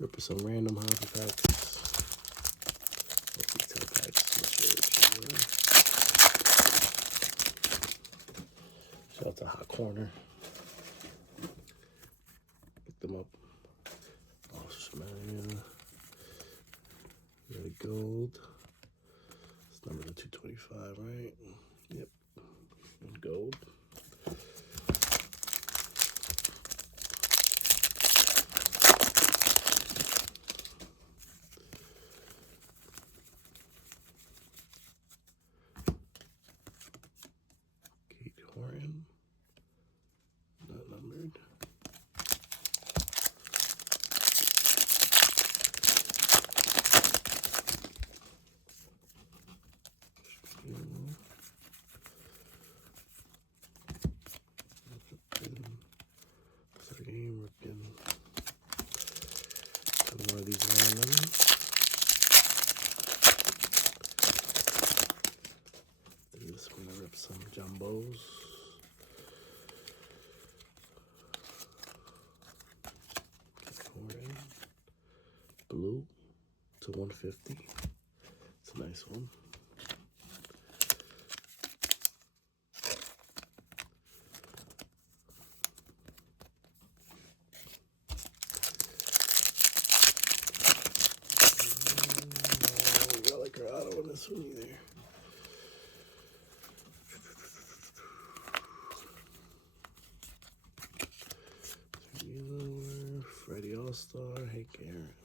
Rip some random hobby packs. Detail packs. Shout out to Hot Corner. Pick them up. Australia. Red gold. This number 225, right? Yep. And gold. Horan, not numbered. Game looking. One of these random. This one, I rip some jumbos. Blue to 150. It's a nice one. Relic or auto on this one either. Freddie All-Star, Hank Aaron.